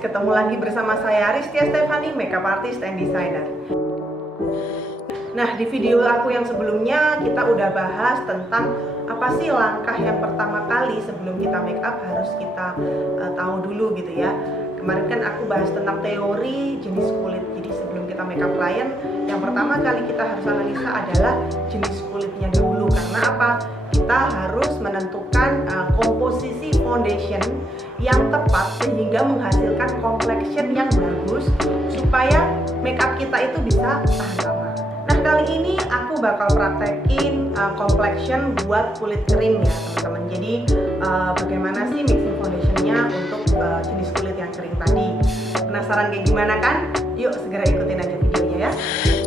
ketemu lagi bersama saya Aristia Stefani, makeup artist and designer. Nah, di video aku yang sebelumnya kita udah bahas tentang apa sih langkah yang pertama kali sebelum kita makeup harus kita tahu dulu gitu ya. Kemarin kan aku bahas tentang teori jenis kulit. Jadi sebelum kita makeup klien, yang pertama kali kita harus analisa adalah jenis kulitnya dulu. Karena apa? Kita harus menentukan komposisi foundation yang tepat sehingga menghasilkan complexion yang bagus supaya makeup kita itu bisa tahan lama. Nah, kali ini aku bakal praktekin complexion buat kulit kering ya teman-teman. Jadi bagaimana sih mixing foundationnya untuk jenis kulit yang kering tadi? Penasaran kayak gimana kan? Yuk segera ikutin aja videonya ya.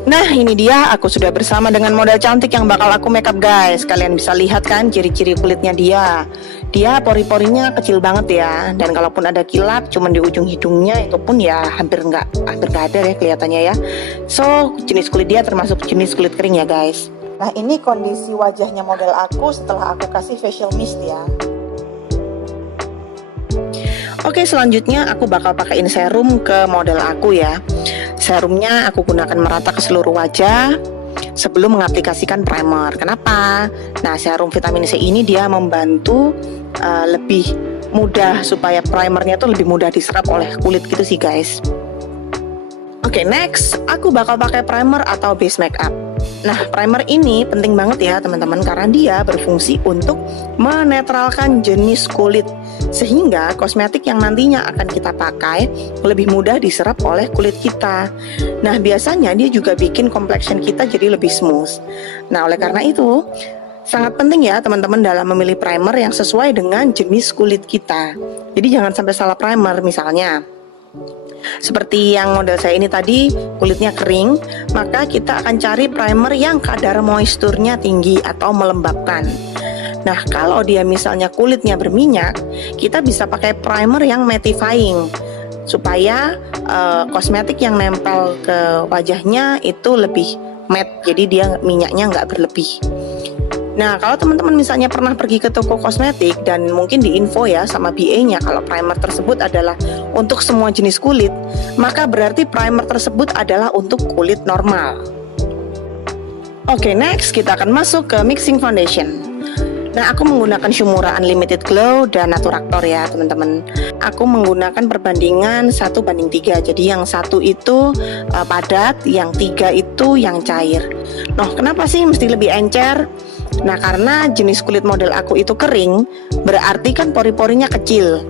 Nah, ini dia, aku sudah bersama dengan model cantik yang bakal aku makeup guys. Kalian bisa lihat kan ciri-ciri kulitnya dia. Dia pori-porinya kecil banget ya. Dan kalaupun ada kilap cuman di ujung hidungnya, itu pun ya hampir nggak ada ya kelihatannya ya. So, jenis kulit dia termasuk jenis kulit kering ya guys. Nah, ini kondisi wajahnya model aku setelah aku kasih facial mist ya. Oke, selanjutnya aku bakal pakaiin serum ke model aku ya. Serumnya aku gunakan merata ke seluruh wajah sebelum mengaplikasikan primer. Kenapa? Nah, serum vitamin C ini dia membantu lebih mudah supaya primernya tuh lebih mudah diserap oleh kulit gitu sih guys. Oke, next aku bakal pakai primer atau base makeup. Nah, primer ini penting banget ya teman-teman karena dia berfungsi untuk menetralkan jenis kulit sehingga kosmetik yang nantinya akan kita pakai lebih mudah diserap oleh kulit kita. Nah, biasanya dia juga bikin complexion kita jadi lebih smooth. Nah, oleh karena itu sangat penting ya teman-teman dalam memilih primer yang sesuai dengan jenis kulit kita. Jadi jangan sampai salah primer. Misalnya seperti yang model saya ini tadi kulitnya kering, maka kita akan cari primer yang kadar moisturnya tinggi atau melembabkan. Nah, kalau dia misalnya kulitnya berminyak, kita bisa pakai primer yang mattifying supaya kosmetik yang nempel ke wajahnya itu lebih matte, jadi dia minyaknya nggak berlebih. Nah, kalau teman-teman misalnya pernah pergi ke toko kosmetik dan mungkin diinfo ya sama BA-nya kalau primer tersebut adalah untuk semua jenis kulit, maka berarti primer tersebut adalah untuk kulit normal. Oke, next kita akan masuk ke mixing foundation. Nah, aku menggunakan Shumura Unlimited Glow dan Naturactor ya teman-teman. Aku menggunakan perbandingan 1:3. Jadi yang 1 itu padat, yang 3 itu yang cair. Nah, kenapa sih mesti lebih encer? Nah, karena jenis kulit model aku itu kering, berarti kan pori-porinya kecil.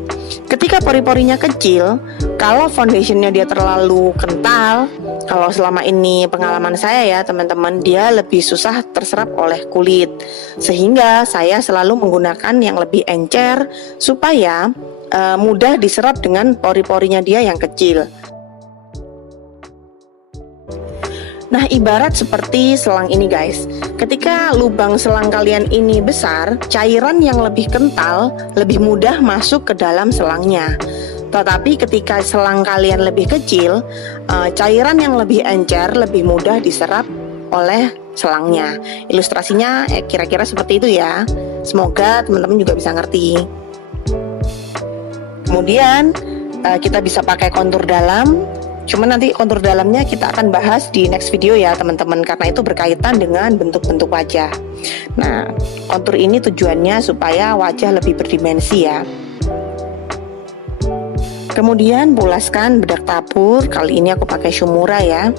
Ketika pori-porinya kecil, kalau foundationnya dia terlalu kental, kalau selama ini pengalaman saya ya teman-teman, dia lebih susah terserap oleh kulit. Sehingga saya selalu menggunakan yang lebih encer supaya mudah diserap dengan pori-porinya dia yang kecil. Nah, ibarat seperti selang ini guys. Ketika lubang selang kalian ini besar, cairan yang lebih kental lebih mudah masuk ke dalam selangnya. Tetapi ketika selang kalian lebih kecil, cairan yang lebih encer lebih mudah diserap oleh selangnya. Ilustrasinya kira-kira seperti itu ya. Semoga teman-teman juga bisa ngerti. Kemudian kita bisa pakai kontur dalam. Cuman nanti kontur dalamnya kita akan bahas di next video ya teman-teman, karena itu berkaitan dengan bentuk-bentuk wajah. Nah, kontur ini tujuannya supaya wajah lebih berdimensi ya. Kemudian pulaskan bedak tabur. Kali ini aku pakai Shumura ya,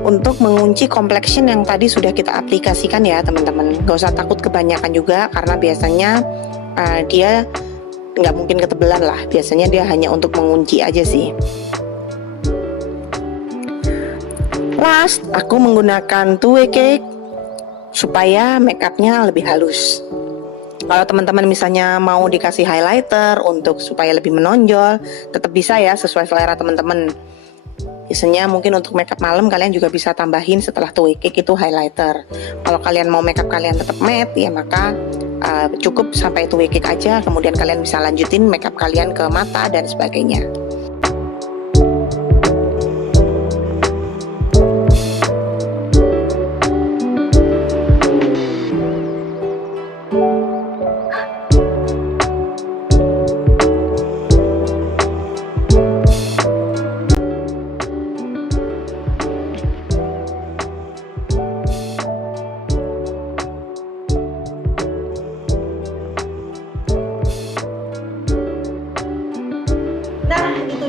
untuk mengunci complexion yang tadi sudah kita aplikasikan ya teman-teman. Gak usah takut kebanyakan juga karena biasanya dia nggak mungkin ketebelan lah. Biasanya dia hanya untuk mengunci aja sih. Last, aku menggunakan 2-way cake supaya makeupnya lebih halus. Kalau teman-teman misalnya mau dikasih highlighter untuk supaya lebih menonjol, tetap bisa ya sesuai selera teman-teman. Biasanya mungkin untuk makeup malam kalian juga bisa tambahin setelah 2-way cake itu highlighter. Kalau kalian mau makeup kalian tetap matte ya maka cukup sampai 2-way cake aja. Kemudian kalian bisa lanjutin makeup kalian ke mata dan sebagainya.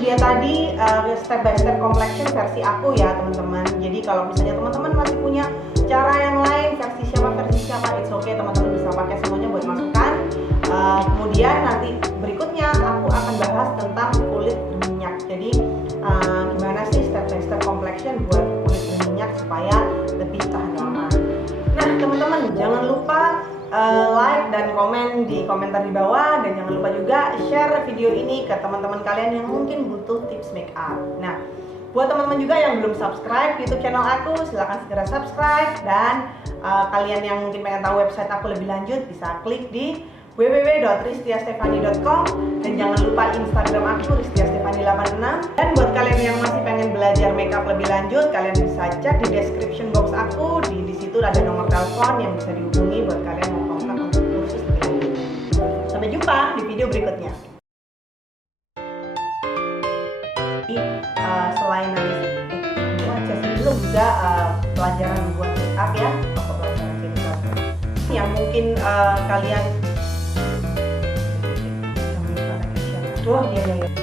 dia tadi step by step complexion versi aku ya teman-teman. Jadi kalau misalnya teman-teman masih punya cara yang lain, versi siapa, it's okay, teman-teman bisa pakai semuanya buat masukan. Kemudian nanti berikutnya aku akan bahas tentang kulit berminyak. Jadi gimana sih step by step complexion buat kulit berminyak supaya lebih tahan lama. Nah teman-teman jangan lupa like dan komen di komentar di bawah, dan jangan lupa juga share video ini ke teman-teman kalian yang mungkin butuh tips make up. Nah, buat teman-teman juga yang belum subscribe YouTube channel aku, silahkan segera subscribe, dan kalian yang mungkin pengen tahu website aku lebih lanjut bisa klik di www.ristiastefani.com, dan jangan lupa Instagram aku ristiastefani86. Dan buat kalian yang masih pengen belajar makeup lebih lanjut, kalian bisa cek di description box aku, di situ ada nomor telepon yang bisa dihubungi buat kalian mau kontak untuk kursus lebih lanjut. Sampai jumpa di video berikutnya. Selain nanti aja sih belum juga pelajaran buat makeup ya, pelajaran makeup yang mungkin kalian. Iya.